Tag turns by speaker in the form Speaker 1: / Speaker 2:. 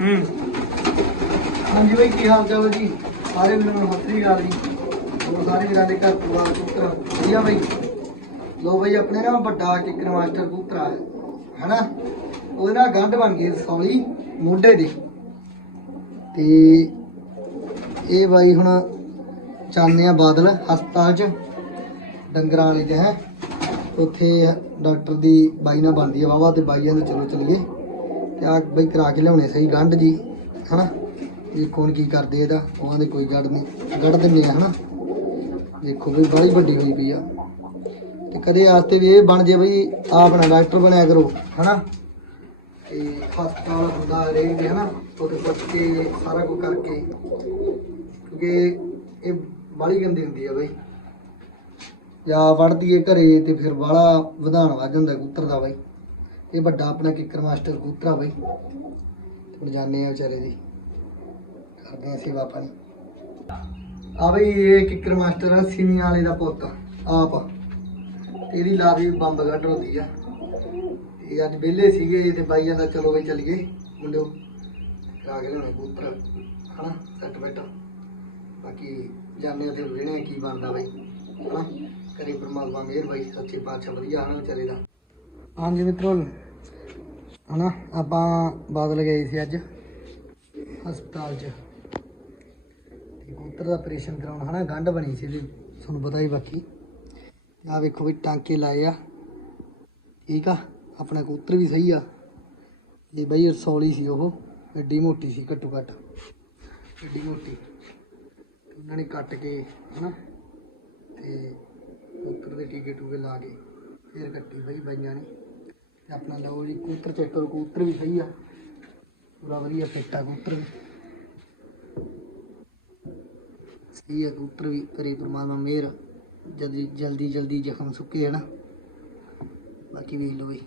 Speaker 1: ਹੂੰ।
Speaker 2: ਹਾਂਜੀ ਬਈ, ਕੀ ਹਾਲ ਚਾਲ ਹੈ ਜੀ? ਸਾਰੇ ਵੀਰਾਂ ਨੂੰ ਸਤਿ ਸ੍ਰੀ ਅਕਾਲ ਜੀ। ਹੋਰ ਸਾਰੇ ਵੀਰਾਂ ਦੇ ਘਰ ਪਰਿਵਾਰ ਪੁੱਤਰ, ਵਧੀਆ ਬਈ? ਲੋ ਬਈ, ਆਪਣੇ ਨਾ ਵੱਡਾ ਕਿੱਕਰ ਮਾਸਟਰ ਪੁੱਤਰ ਆ ਹੈਨਾ? ਉਹਦੇ ਨਾਲ ਗੰਢ ਬਣ ਗਈ ਸੌਲੀ, ਮੋਢੇ ਦੀ ਤੇ ਇਹ ਬਾਈ ਹੁਣ ਚਾਹੁੰਦੇ ਆ ਬਾਦਲ ਹਸਪਤਾਲ ਚ, ਡੰਗਰਾਂ ਵਾਲੀ ਦੇ ਹੈ? ਉੱਥੇ ਡਾਕਟਰ ਦੀ ਬਾਈ ਨਾਲ ਬਣਦੀ ਆ ਵਾਵਾ ਤੇ ਬਾਈਆਂ ਦੇ ਚਲੋ ਚਲੀਏ। ਤੇ ਆ ਬਈ ਕਰਾ ਕੇ ਲਿਆਉਣੇ ਸਹੀ, ਗੰਢ ਜੀ, ਹਨਾ? ਦੇਖੋ ਕੌਣ ਕੀ ਕਰਦੇ ਇਹਦਾ? ਉਹਨਾਂ ਦੇ ਕੋਈ ਗੜ ਨਹੀਂ ਗੜ ਦਿੰਨੇ ਆ, ਹਨਾ? ਦੇਖੋ ਬਈ ਬੜੀ ਵੱਡੀ ਹੋਈ ਪਈ ਆ। ਤੇ ਕਦੇ ਆਸਤੇ ਵੀ ਇਹ ਬਣ ਜੇ ਬਈ ਆਪਣਾ ਡਾਕਟਰ ਬਣਿਆ ਕਰੋ, ਹਨਾ? ਤੇ ਹਸਪਤਾਲ ਹੁੰਦਾ ਰਹੇਗੇ ਹਨਾ? ਉੱਥੇ ਪੁੱਛ ਕੇ, ਸਾਰਾ ਕੁਝ ਕਰਕੇ। ਕਿਉਂਕਿ ਇਹ ਬਾਲੀ ਗੰਦੀ ਹੁੰਦੀ ਆ ਬਈ। ਜਾਂ ਵੜਦੀ ਏ ਘਰੇ ਤੇ ਫਿਰ ਬਾਲਾ ਵਧਾਣ ਵੱਜ ਜਾਂਦਾ ਕਬੂਤਰ ਦਾ ਬਈ। ਇਹ ਵੱਡਾ ਆਪਣਾ ਕਿੱਕਰ ਮਾਸਟਰ ਕਬੂਤਰ ਬਈ। ਹੁਣ ਜਾਣੇ ਆ ਵਿਚਾਰੇ ਦੀ ਕਰਦੇ ਆ ਸੇਵਾ ਪਾਣੀ। ਆ ਬਈ ਇਹ ਕਿੱਕਰ ਮਾਸਟਰ ਆ, ਸਿਮੀਆਂ ਵਾਲੇ ਦਾ ਪੁੱਤ ਆਪ। ਇਹਦੀ ਲਾ ਬੰਬ ਗੱਡ ਹੁੰਦੀ ਆ। ਤੇ ਅੱਜ ਵਿਹਲੇ ਸੀਗੇ ਤੇ ਬਾਈ ਜਾਂਦਾ ਚਲੋ ਬਈ ਚੱਲੀਏ। ਮੁੰਡਿਓ, ਕਰਾ ਕੇ ਲਿਆਉਣੇ ਕਬੂਤਰ, ਹਨਾ, ਸੱਟ ਬੈਠਾ ਬਾਕੀ ਜਾਣੇ ਤੇ ਵੇਣੇ ਕੀ ਬਣਦਾ ਬਈ, ਹਨਾ। ਕਰੀ ਪਰਮਾਤਮਾ ਮਿਹਰ ਬਾਈ, ਸੱਚੇ ਪਾਤਸ਼ਾਹ ਵਧੀਆ, ਹਨਾ ਵਿਚਾਰੇ ਦਾ। ਹਾਂਜੀ ਮਿੱਤਰੋ, ਹਨਾ, ਆਪਾਂ ਬਾਦਲ ਗਏ ਸੀ ਅੱਜ, ਹਸਪਤਾਲ 'ਚ। ਤੇ ਕਬੂਤਰ ਦਾ ਆਪਰੇਸ਼ਨ ਕਰਾਉਣ, ਹਨਾ, ਗੰਢ ਬਣੀ ਸੀ ਇਹਦੀ, ਤੁਹਾਨੂੰ ਪਤਾ ਹੀ ਬਾਕੀ। ਆ ਵੇਖੋ ਵੀ ਟਾਂਕੇ ਲਾਏ ਆ। ਠੀਕ ਆ, ਆਪਣਾ ਕਬੂਤਰ ਵੀ ਸਹੀ ਆ। ਇਹ ਬਈ ਰਸੌਲੀ ਸੀ ਉਹ ਐਡੀ ਮੋਟੀ ਸੀ ਘੱਟੋ ਘੱਟ। ਐਡੀ ਮੋਟੀ। ਉਹਨਾਂ ਨੇ ਕੱਟ ਕੇ, ਹਨਾ, ਤੇ ਕਬੂਤਰ ਦੇ ਟੀਕੇ ਟੂਕੇ ਲਾ ਕੇ ਫੇਰ ਕੱਟੀ ਬਈ ਬਾਈਆਂ ਨੇ। ਤੇ ਆਪਣਾ ਲਓ ਜੀ ਕੂਤਰ ਚੈੱਕ ਕਰੋ, ਕਬੂਤਰ ਵੀ ਸਹੀ ਆ। ਪੂਰਾ ਵਧੀਆ ਫਿੱਟ ਆ ਕਬੂਤਰ ਵੀ। ਸਹੀ ਆ ਕਬੂਤਰ ਵੀ ਕਰੀ ਪਰਮਾਤਮਾ ਮਿਹਰ ਜਲਦੀ ਜਲਦੀ ਜਲਦੀ ਜ਼ਖਮ ਸੁੱਕੇ ਹੈ ਬਾਕੀ ਵੇਖ ਲਓ ਬਈ।